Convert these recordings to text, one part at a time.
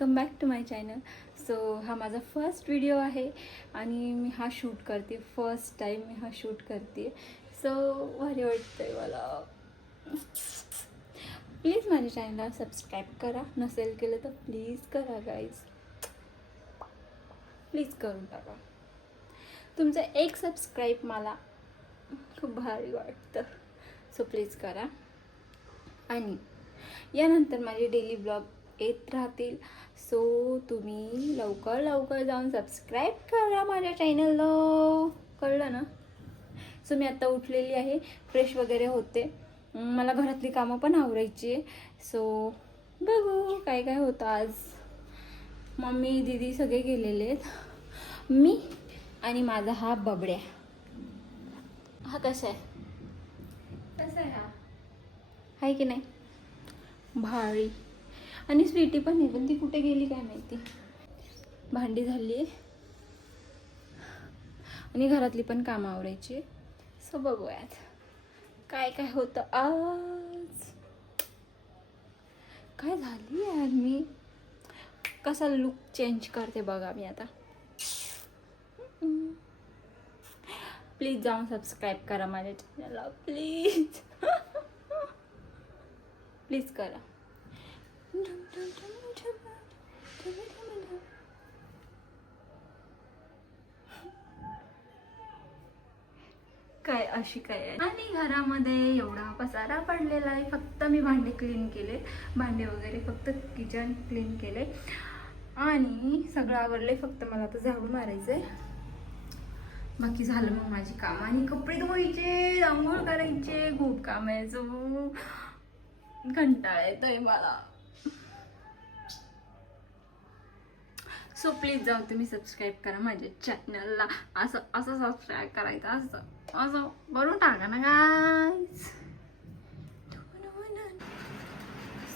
Welcome back to my channel. So हा माझा first video आहे आणि मी हा शूट करते. फर्स्ट टाईम मी हा शूट करते. सो भारी वाटतंय मला. प्लीज माझ्या चॅनलला सबस्क्राईब करा. नसेल केलं तर प्लीज करा गाईज. प्लीज करून टाका. तुमचं एक सबस्क्राईब मला खूप भारी वाटतं. सो प्लीज करा. आणि यानंतर माझे डेली ब्लॉग येत राहतील. सो तुम्ही लवकर लवकर जाऊन सबस्क्राईब करा माझ्या चॅनलला. कळलं ना? सो मी आत्ता उठलेली आहे, फ्रेश वगैरे होते. मला घरातली कामं पण आवरायची आहे. सो बघू काय काय होतं आज. मम्मी दीदी सगळे गेलेले आहेत. मी आणि माझा हा बबड्या. हा कसा आहे? कसा आहे हा? आहे की नाही? भारी. आणि स्वीटी पण आहे, पण ती कुठे गेली काय माहिती. भांडी झाली आहे आणि घरातली पण कामं आवरायची. सो बघूयात काय काय होतं आज. काय झाली यार, मी कसा लुक चेंज करते बघा मी आता. प्लीज जाऊन सबस्क्राईब करा माझ्या चॅनलला. प्लीज प्लीज करा. काय अशी काय आहे. आणि घरामध्ये एवढा पसारा पडलेला आहे. फक्त मी भांडे क्लीन केले, भांडे वगैरे फक्त किचन क्लीन केले आणि सगळं आवरले. फक्त मला आता झाडू मारायचंय. बाकी झालं मग माझी काम. आणि कपडे धुवायचे, आंघोळ करायचे, खूप काम आहे. जो कंटाळा येतोय मला. सो प्लीज जाऊन तुम्ही सबस्क्राईब करा माझ्या चॅनलला. असं असं सबस्क्राईब करायचं, असं असं करून टाका ना गाईज.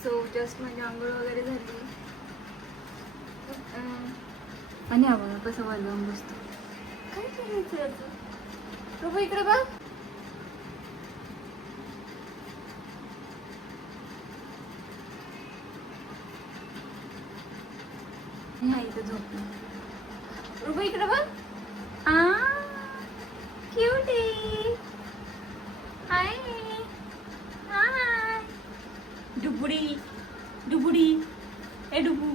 सो जस्ट म्हणजे आंघोळ वगैरे झाली आणि आपण कसं वर जाऊन बसतो. काय करायचं याचं? प्रभू इकडे बघ. ह्या इथं झोपलं. रुबा इकडे बघ. क्यूटी. हाय हाय. डुबुडी डुबुडी. ए डुबू.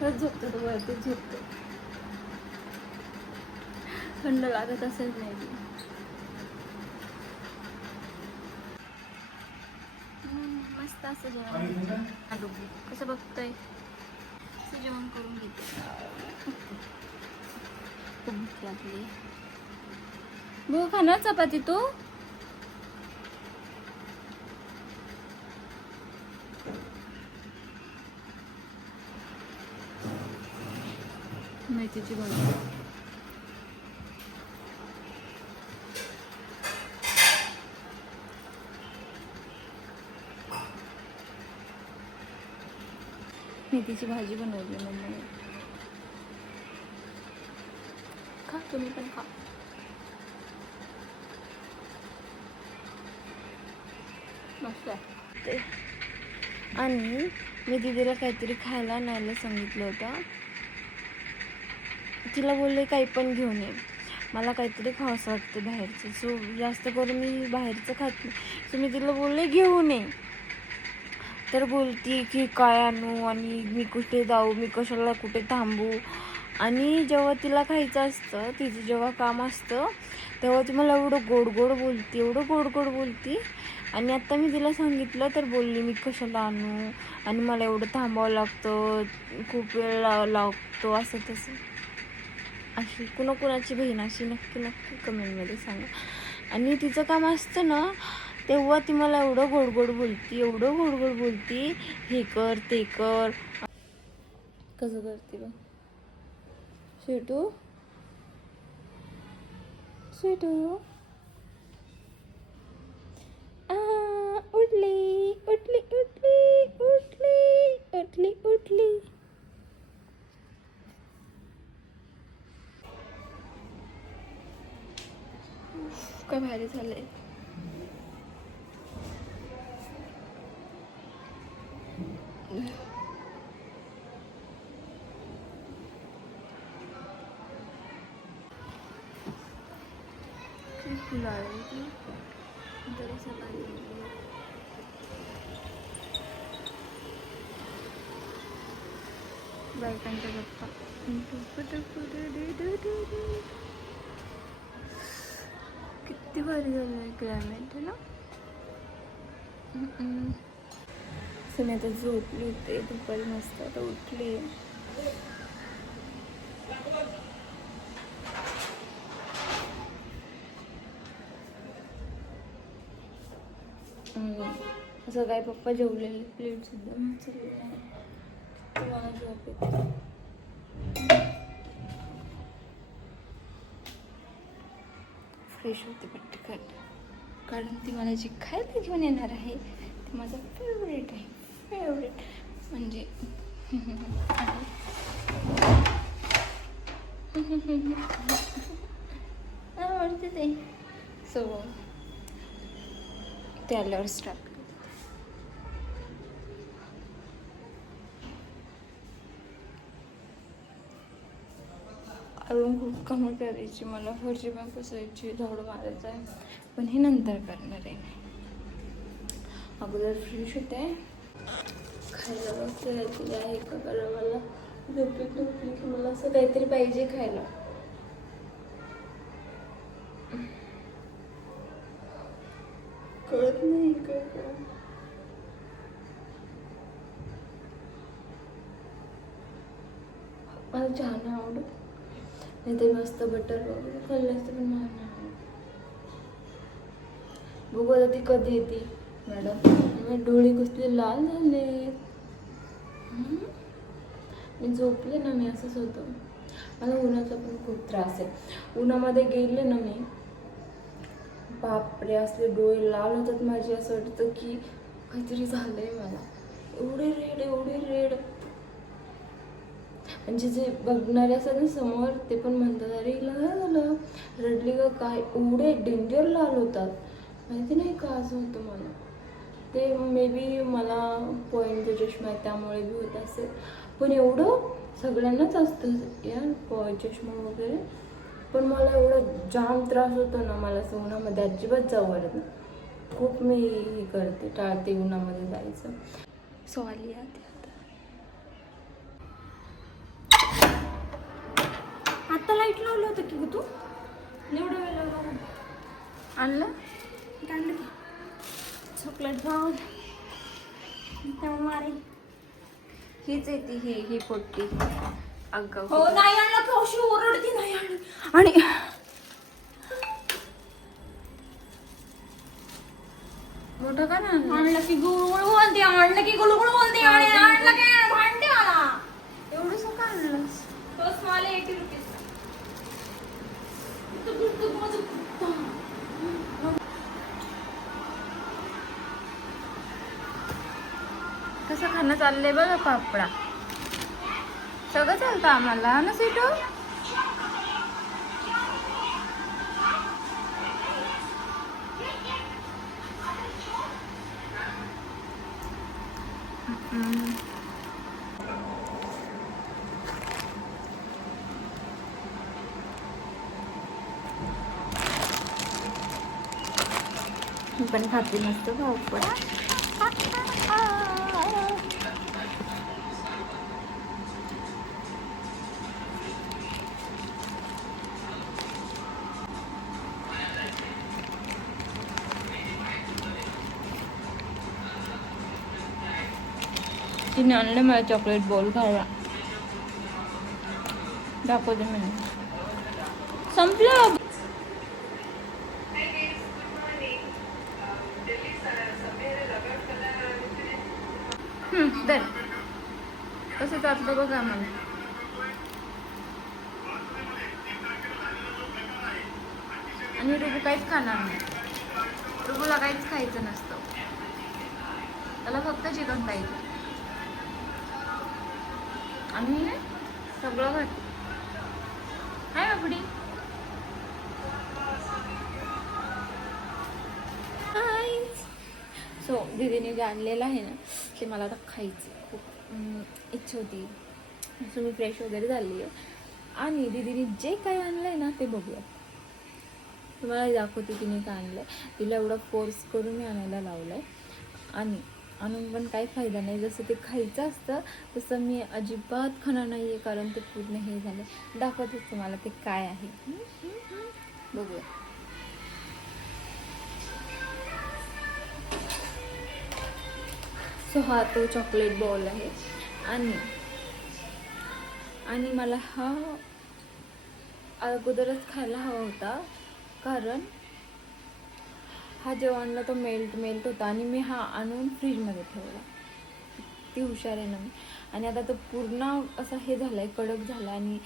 झोपतो तो, वरती झोपतो. थंड लागत असेल नाही. मस्त असं जेवण. डुबू कसं बघतोय. असं जेवण करून घेते. खूप भूक लागली. भूक खाणार चपाती तू? मेथीची भाजी. मेथीची भाजी बनवली मम्मीने. खा तुम्ही पण खा. मस्त आहे. आणि मी दीदीला काहीतरी खायला आणायला सांगितलं होतं. तिला बोलले काही पण घेऊन ये, मला काहीतरी खावंसं वाटतं बाहेरचं. सो जास्त करून मी बाहेरचं खात नाही. सो मी तिला बोलले घेऊन ये. तर बोलती की काय आणू आणि मी कुठे जाऊ, मी कशाला कुठे थांबू. आणि जेव्हा तिला खायचं असतं, तिचं जेव्हा काम असतं, तेव्हा ती मला एवढं गोड गोड बोलती, एवढं गोड गोड बोलती. आणि आत्ता मी तिला सांगितलं तर बोलली मी कशाला आणू आणि मला एवढं थांबावं लागतं, खूप वेळ लागतो, असं तसं. अशी कुणाकुणाची बहीण अशी नक्की नक्की कमेंटमध्ये सांगा. आणि तिचं काम असतं ना, तेव्हा ती मला एवढं गोड गोड बोलती, एवढं गोड गोड बोलती. हे कर ते कर. कसं करते बघ. स्वीटू स्वीटू उठली उठली उठली उठली उठली उठली. काय भारी झालंय. लावायची तरी सकाळी बायकांच्या गप्पा. किती भारी झालं आहे क्लायमेट है ना. मी आता झोपली होते दुपारी मस्त, आता उठले. असं काय पप्पा जेवलेले प्लेट सुद्धा उचलले नाही. मला झोप येते. फ्रेश होते पटकन, कारण ती मला जी खायला घेऊन येणार आहे ते माझं फेवरेट आहे. फेवरेट म्हणजे आवडते ते. सो ते आल्यावर स्टार्ट. अजून खूप कामं करायची मला. फरशी पण पुसायची, झाडू मारायचं आहे, पण हे नंतर करणार आहे. अगोदर फ्रेश होते, खायला बघते तुला आहे का. कारण मला झोपेत नव्हती की मला असं काहीतरी पाहिजे खायला. कळत नाही काय काय. मला चहा नाही आवडत, नाही ते मस्त बटर वगैरे खाल्लं असतं, पण मला नाही आवडत. बघू आता ती कधी येते मॅडम. माझे डोळे कसले लाल झाले. मी झोपले ना, मी असंच होतं. मला उन्हाचा पण खूप त्रास आहे. उन्हामध्ये गेले ना मी, बापरे असले डोळे लाल होतात माझे. असं वाटतं की काहीतरी झालंय मला. एवढे रेड, एवढे रेड. म्हणजे जे बघणारे असतात ना समोर, ते पण म्हणतात अरे हिला काय झालं, रडली का काय. एवढे डेंजर लाल होतात. माहिती नाही का असं होतं मला. ते मे बी मला पॉईंटचा चष्मा आहे त्यामुळे बी होत असेल. पण एवढं सगळ्यांनाच असतं यार चष्मा वगैरे. पण मला एवढा जाम त्रास होतो ना, मला असं उन्हामध्ये अजिबात जाऊ वाटत नाही. खूप मी हे करते, टाळते उन्हामध्ये जायचं. सो आली आधी आता लाईट लावलं होतं की तू एवढं वेळ लावलं आणलं आणलं चॉकलेट खाऊन तेव्हा मारे. हीच येते ही पोट्टी. अगं हो नाही आणलं कौशी ओरडती नाही आणलं. आणि मोठं का ना आणलं की गुळगुळ बोलते, आणलं की गुळगुळ बोलते. आणि आणलं काय भांडते मला. एवढंसं का आणलंस. तोच मला 80 रुपीज. कसं खाणं चाललंय बघा पापडा. सगळं चालतं आम्हाला ना स्वीटू. मी पण खाते मस्त पापडा. तिने आणलं मला चॉकलेट बॉल खायला. दाखवते मी. संपलं. दर कसं चालतं बघा आम्हाला. आणि रुबू काहीच खाणार नाही. रुबूला काहीच खायचं नसतं, त्याला फक्त चिकन पाहिजे. आणि सगळं खात आहे बापडी. सो दीदीने जे आणलेलं आहे ना ते मला आता खायचं खूप इच्छा होती. सो मी फ्रेश वगैरे झाली आहे आणि दीदीने जे काही आणलं आहे ना ते बघूया. तुम्हाला दाखवते तिने काय आणलं. तिला एवढा फोर्स करून मी आणायला लावलं आहे आणि आणून पण काही फायदा नाही. जसं ते खायचं असतं तसं मी अजिबात खाणार नाही आहे, कारण ते पूर्ण हे झालं. दाखवतेच तुम्हाला ते काय आहे. बघूया. सो हा तो चॉकलेट बॉल आहे आणि मला हा अगोदरच खायला हवा होता, कारण हा जेव्हा आणला तो मेल्ट होता आणि मी हा आणून फ्रीजमध्ये ठेवला. ती हुशार आहे ना मी. आणि आता तो पूर्ण असा हे झाला आहे, कडक झाला. आणि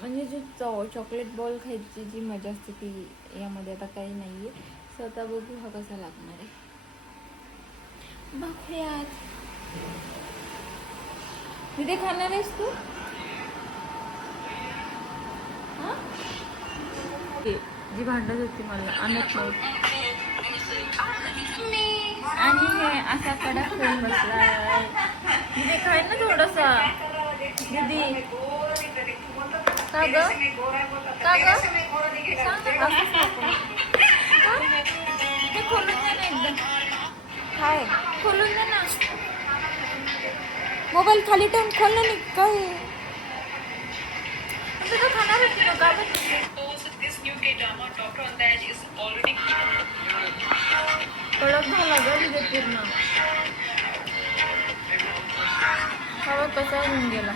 म्हणजे जे चॉकलेट बॉल खायची जी मजा असते ती यामध्ये आता काही नाही आहे. सो आता बघू हा कसा लागणार आहे. बघूयात. तिथे खाणार आहेस तू? हां, जी भांडत होती मला आणत नव्हती आणि हे असा कडक करून बसलाय. दीदी खाय ना थोडासा. दीदी का ग ते खोलून दे ना एकदम. काय खोलून दे ना. मोबाईल खाली ठेवून खोल ना. काय तुझं खाणार होती का कडक झाला ग तिथे पूर्ण. हवा कसा होऊन गेला,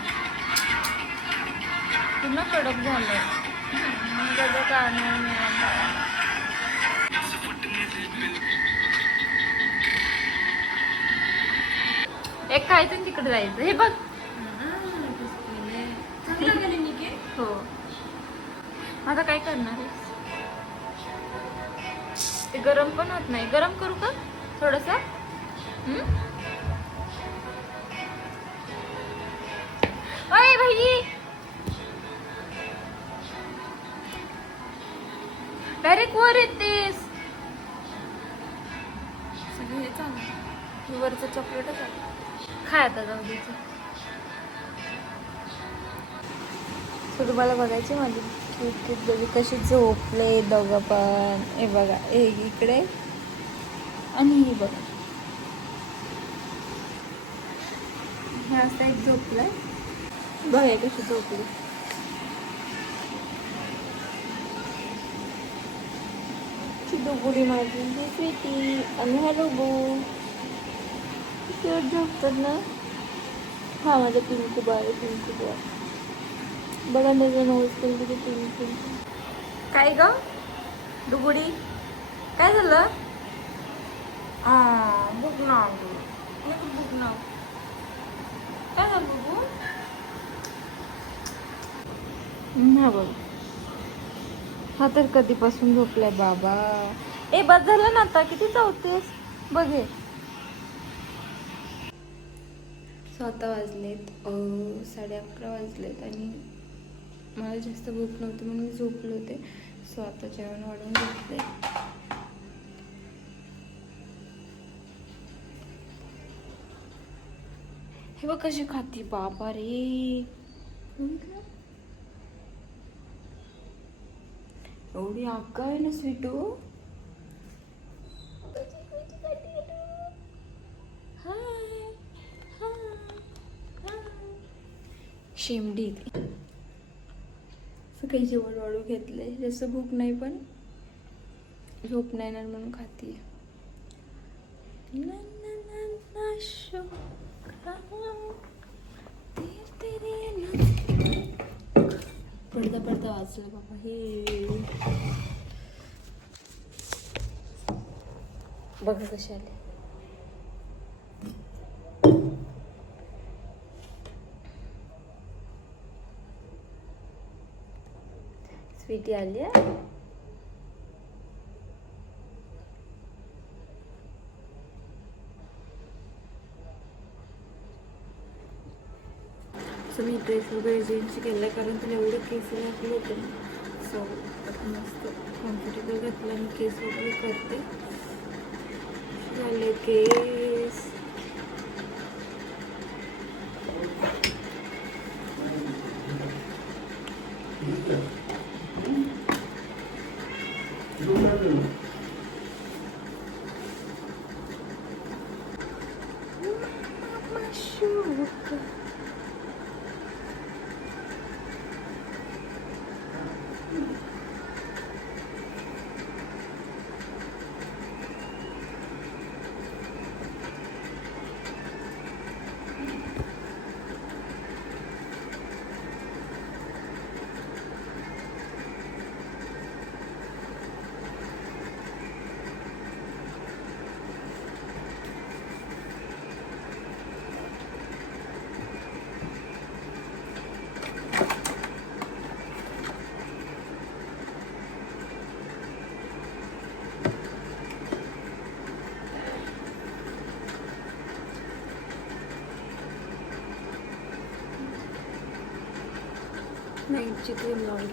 पूर्ण कडक झालं. त्याचं कारण एक खायचं तिकडे जायचं. हे बघ हो. आता काय करणार आहे? ते गरम पण होत नाही. गरम करू का थोडस? अरे भाई डायरेक्ट वर येतेस. सगळं हे चालू वरचं चॉकलेटच आलं. खाय आता जाऊ द्यायचं. तुम्हाला बघायची माझी क्यूट बेबी कशी झोपले दोघं पण. हे बघा, एक इकडे आणि ही बघा. ह्या साईड झोपलाय. बघा कशी झोपली. डुबुडी माझी ही स्वीटी आणि हा डुबू झोपतात ना. हा माझा पिंकू बाळ. बघा त्याचं नोज पण किती पिंक. काय ग डुबुडी, काय झालं? बुक नाव बुक नाव काय झालं बघू. हा बघ, हा तर कधीपासून झोपलाय बाबा. ए बस झालं ना आता, किती चावतेस बघे. स्वतः वाजलेत 11:30 वाजलेत आणि मला जास्त भूक नव्हती म्हणून मी झोपले होते. सो आता जेवण वाढवून घेतले. हे बघ कशी खाती बाबा रे. एवढी अक्का आहे ना स्वीटू. शेमडी सकाळी जेवण वाढू घेतलंय. जास्त भूक नाही पण झोप नाही येणार म्हणून खातीये. पडदा वाचला बाबा. हे बघा कसे आले. स्वीटी आली आहे. सो मी ड्रेस वगैरे चेंज केला कारण तुला एवढे केस लागले होते. सो आता मस्त कम्फर्टेबल घातला आणि केस वगैरे करते. झाले केस. नाईटची क्रीम लावली.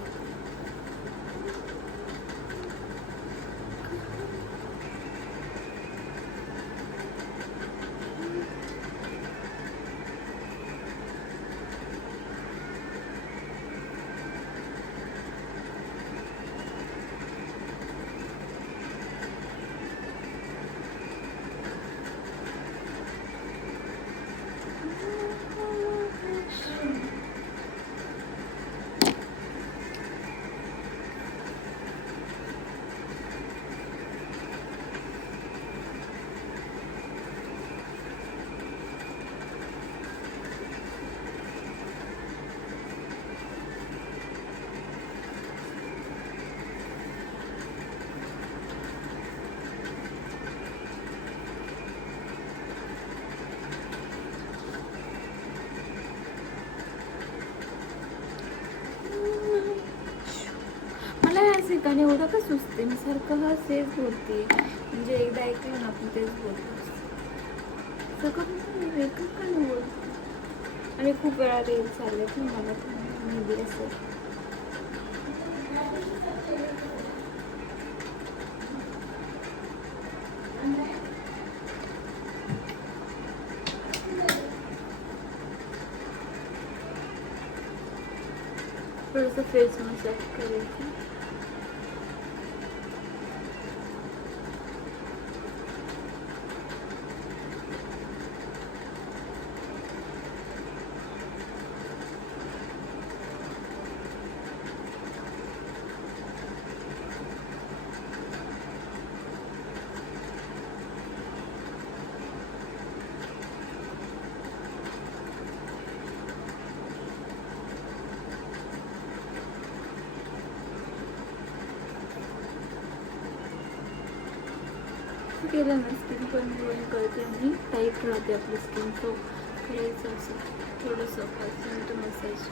ठिकाणी एवढं का सुचते मी सारखं हा तेच बोलते. म्हणजे एकदा ऐकलं ना आपण तेच बोलतो. सगळं एकच का नाही बोलते. आणि खूप वेळा रील्स आलेत ना मला मे बी असं. थोडंसं फेस मसाज करायचं. केलं ना स्किन पण ग्लोइंग करते आणि टाईट राहते आपली स्किन. तो करायचं असं थोडंसं 5 मिनिट मसाज.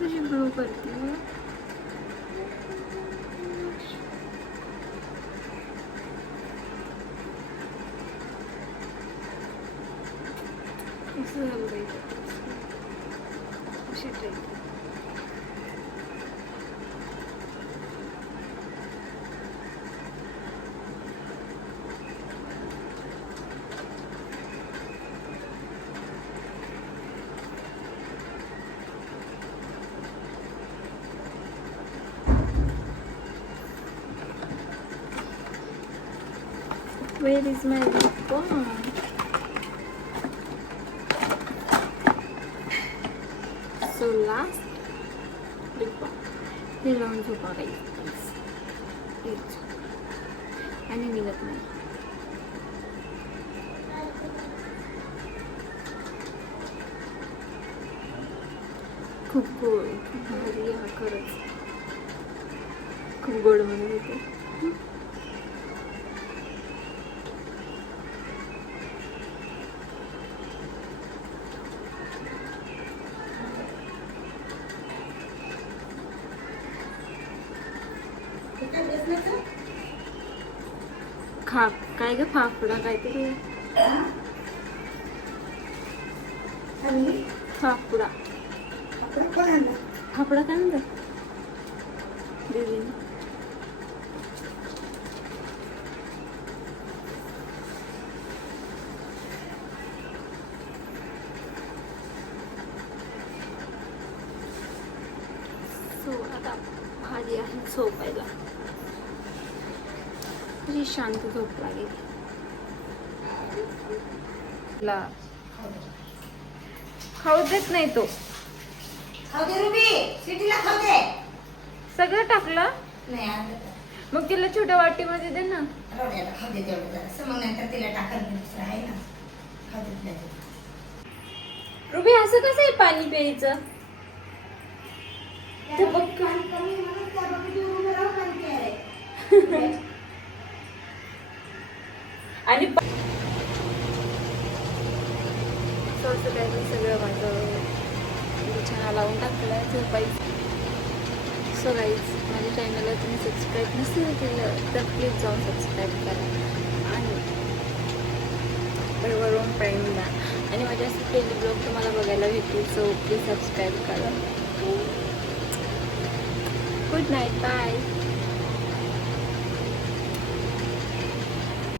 कशी ग्लो करते ना. असं झालं पाहिजे अशी try. Where is my lip balm? So last lip balm. हे लावून झोपा प्लीज. आणि निघत नाही. खूप गोड, खूप भारी हा खरंच. खूप गोड म्हणत होते. काय ग फाफडा काहीतरी. फाफडा फाफडा काय म्हणतात दीदीने? सो आता भाजी आहे झोपायला. तुझी शांत झोप लागेल. खाऊ देत नाही तो. सगळं टाकलं मग तिला छोट्या वाटीमध्ये दे ना. रुबी असं कसं आहे पाणी प्यायचं? ते बघ आणि सगळं माझं छान लावून टाकलं झोपायचं. सो गाईज माझ्या चॅनलला तुम्ही सबस्क्राईब नसेल केलं तर प्लीज जाऊन सबस्क्राईब करा आणि वरून फ्रेंड द्या आणि माझे असे डेली ब्लॉग तुम्हाला बघायला भेटतील. सो प्लीज सबस्क्राईब करा. Good night. बाय.